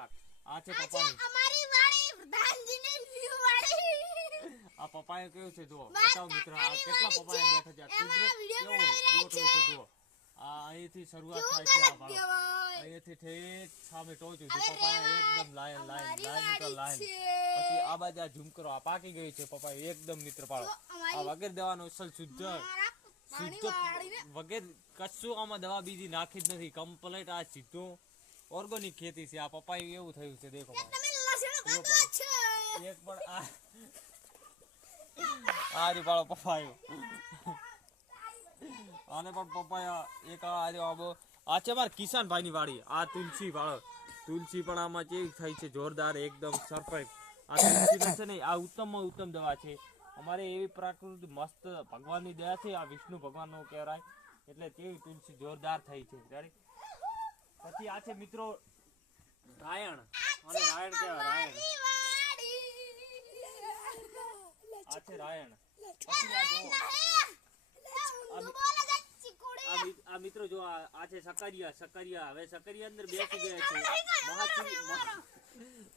આ છે પપ્પાની અમારી વાડી પ્રધાનજીની ન્યુ વાડી આ પપ્પાએ કેવું છે જો બતાવો મિત્ર આ કેટલા પપ્પાએ બેઠા છે કુદરત કેવો છે જો આ અહીંથી શરૂઆત થાય છે આ ભાડો અહીંથી ઠેઠ સામે ટોચ સુધી પપ્પાએ એકદમ લાઈન પછી આ બાજુ આ ઝૂમ કરો આ પાકી ગઈ છે પપ્પાએ એકદમ મિત્ર પાડો આ વગર દેવાનો અસલ શુદ્ધ વગર કશું આમાં દવા બીજી નાખી જ નથી કમ્પ્લીટ આ સીધું ઓર્ગેનિક ખેતી છે આ પપ્પાએ એવું થયું છે દેખો એક પણ આ રી પાડો પપ્પાયો આને પણ પપ્પાયા એક આ છે મારા કિશનભાઈ ની વાડી આ તુલસી વાળો તુલસી પણ આમાં કેવી થઈ છે જોરદાર એકદમ પરફેક્ટ આ તુલસી છે ને આ ઉત્તમમાં ઉત્તમ દવા છે અમારે એવી પ્રાકૃતિક મસ્ત ભગવાનની દયા છે આ વિષ્ણુ ભગવાનનો કહેવાય એટલે તેવી તુલસી જોરદાર થઈ છે પછી આ છે મિત્રો રાયણ અને રાયણ કહેવાય રાયણ આ છે રાયણ પછી આ મિત્રો જો આ છે સકરિયા હવે સકરિયા અંદર બેસી ગયા છે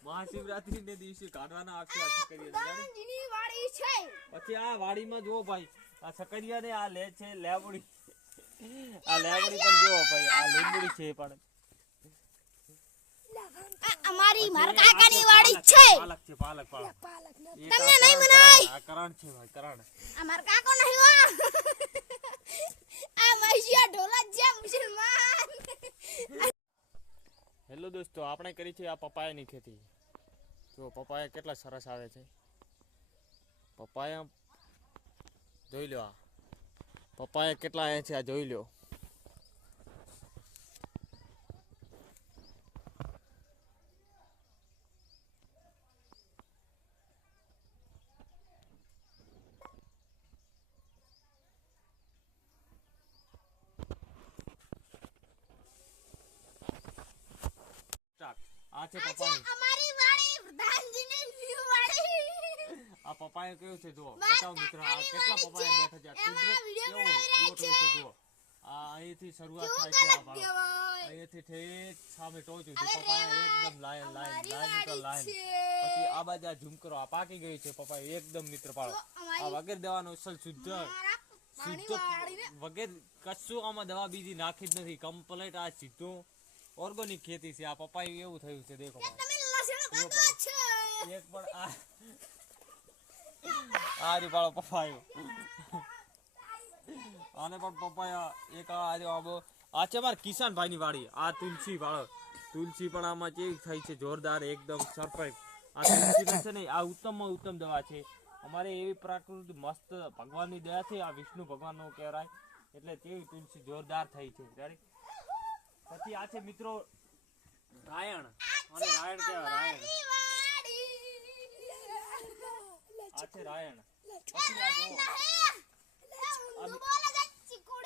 મહાશિવરાત્રી ને દિવસે કાઢવાના આવશે આ સકરિયા પછી આ વાડીમાં જુઓ ભાઈ આ સકરિયા ને આ લે છે લેબડી આ લેબડી પણ જુઓ ભાઈ આ લીંબડી છે પણ અમારી મારા કાકાની વાડી છે પાલક તમને નહીં મનાય આ કરણ છે ભાઈ કરણ અમાર કાકો નહીં વા આ મૈયા ઢોલા જે મુસલમાન હેલો દોસ્તો આપણે કરી છે આ પપાયાની ખેતી જો પપાયા કેટલા સરસ આવે છે પપાયા જોઈ લો આ પપાયા કેટલા આવ્યા છે આ જોઈ લો આ છે પપ્પાની અમારી વાડી પ્રધાનજીની ન્યુ વાડી આ પપ્પાએ કેવું છે જો બતાવો મિત્ર આ કેટલા પપ્પાએ બેઠા છે કુદરત કેવો છે જો આ અહીંથી શરૂઆત થાય છે આ ભાડો અહીંથી ઠેઠ સામે ટોચ સુધી પપ્પાએ એકદમ લાઈન પછી આ બાજુ આ ઝૂમ કરો આ પાકી ગઈ છે પપ્પાએ એકદમ મિત્ર પાડો આ વગર દેવાનો અસલ શુદ્ધ વગર કશું આમાં દવા બીજી નાખી જ નથી કમ્પ્લીટ આ સીધું ઓર્ગેનિક ખેતી છે આ પપ્પાએ એવું થયું છે દેખો એક પણ આ રી પાડો પપ્પાયો આને પણ પપ્પાયા એક આ છે મારા કિશનભાઈ ની વાડી આ તુલસી વાળો તુલસી પણ આમાં કેવી થઈ છે જોરદાર એકદમ પરફેક્ટ આ તુલસી છે ને આ ઉત્તમમાં ઉત્તમ દવા છે અમારે એવી પ્રાકૃતિક મસ્ત ભગવાનની દયા છે આ વિષ્ણુ ભગવાનનો કહેવાય એટલે તેવી તુલસી જોરદાર થઈ છે પછી આ છે મિત્રો રાયણ અને રાયણ કહેવાય રાયણ આ છે રાયણ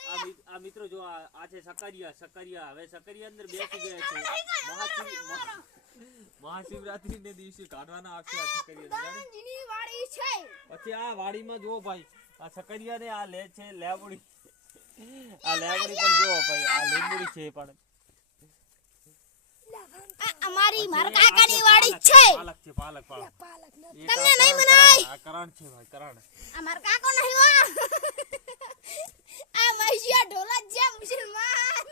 પછી આ મિત્રો જો આ છે સકરિયા હવે સકરિયા અંદર બેસી ગયા છે મહાશિવરાત્રી ને દિવસે કાઢવાના આવશે આ સકરિયા પછી આ વાડીમાં જુઓ ભાઈ આ સકરિયા ને આ લે છે લેબડી આ લેબડી પણ જુઓ ભાઈ આ લીંબડી છે પણ અમારી મારા કાકાની વાડી છે પાલક તમને નહીં મનાય આ કરણ છે ભાઈ કરણ અમાર કાકો નહીં વા આ મૈયા ઢોલા જે મુસલમાન